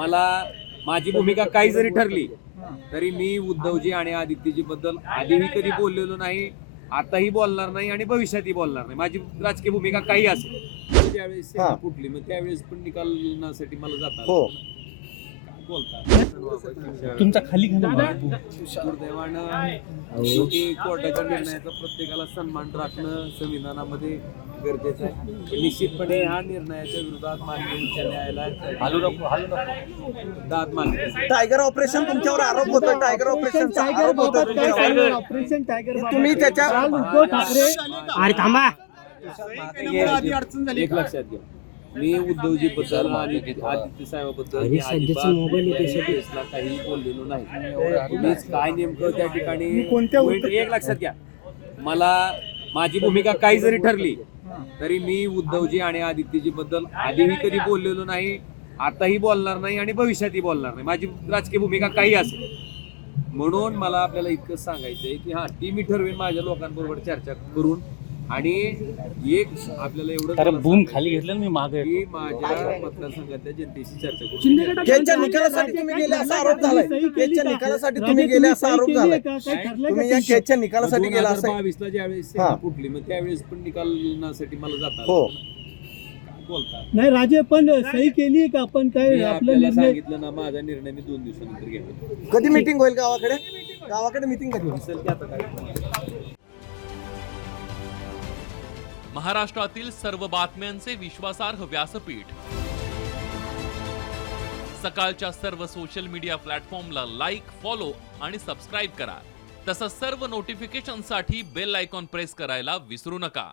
मला माझी भूमिका काही जरी ठरली तरी मी उद्धवजी आणि आदित्यजी बद्दल आधीही कधी बोललेलो नाही, आताही बोलणार नाही आणि भविष्यातही बोलणार नाही. माझी राजकीय भूमिका काही असेल. ज्यावेळेस सेना फुटली मग त्यावेळेस पण निकालासाठी मला जातात हो तुमचा खाली दुर्दैवानं शेवटी कोर्टाच्या निर्णयाचा प्रत्येकाला सन्मान राखणं संविधानामध्ये गरजेचं आहे. पण निश्चितपणे ह्या निर्णयाच्या विरोधात माननीय उच्च न्यायालयात दाद मागते. टायगर ऑपरेशन तुमच्यावर आरोप होतो, टायगर ऑपरेशनचा आरोप होतो तुमच्यावर. ऑपरेशन टायगर तुम्ही त्याच्या उद्धव ठाकरे अरे थांबा एक लक्षात घ्या, मी उद्धवजी बद्दल आणि आदित्य साहेबाबद्दल काही बोललेलो नाही. तुम्हीच काय नेमकं त्या ठिकाणी एक लक्षात घ्या, मला माझी भूमिका काही जरी ठरली तरी मी उद्धवजी आणि आदित्यजी बद्दल आधीही कधी बोललेलो नाही, आताही बोलणार नाही आणि भविष्यातही बोलणार नाही. माझी राजकीय भूमिका काही असेल. म्हणून मला आपल्याला इतकंच सांगायचंय की हा ती मी ठरवेन माझ्या लोकांबरोबर चर्चा करून. आणि एक आपल्याला एवढं बूम खाली घेतलं मी मागे की माझ्या मतदारसंघातल्या जनतेशी चर्चा करून केच्या निकालासाठी तुम्ही गेले असा आरोप झालाय. केच्या निकालासाठी तुम्ही गेले असा आरोप झालाय. तुम्ही या केच्या निकालासाठी गेला असं 2022 ला ज्यावेळेस सेना फुटली मग त्यावेळेस पण निकालासाठी मला जातात. हो बोलतात नाही राजे, पण सही केली का आपण काय आपल्याला सांगितलं ना, माझा निर्णय मी 2 दिवसानंतर घेतो. कधी मीटिंग होईल गावाकडे मीटिंग कधी होईल? दिसेल की आता काय. महाराष्ट्रातील सर्व बातम्यांचे विश्वासार्ह व्यासपीठ, सकाळच्या सर्व सोशल मीडिया प्लॅटफॉर्मला लाईक, फॉलो आणि सबस्क्राईब करा. तसंच सर्व नोटिफिकेशनसाठी बेल आयकॉन प्रेस करायला विसरू नका.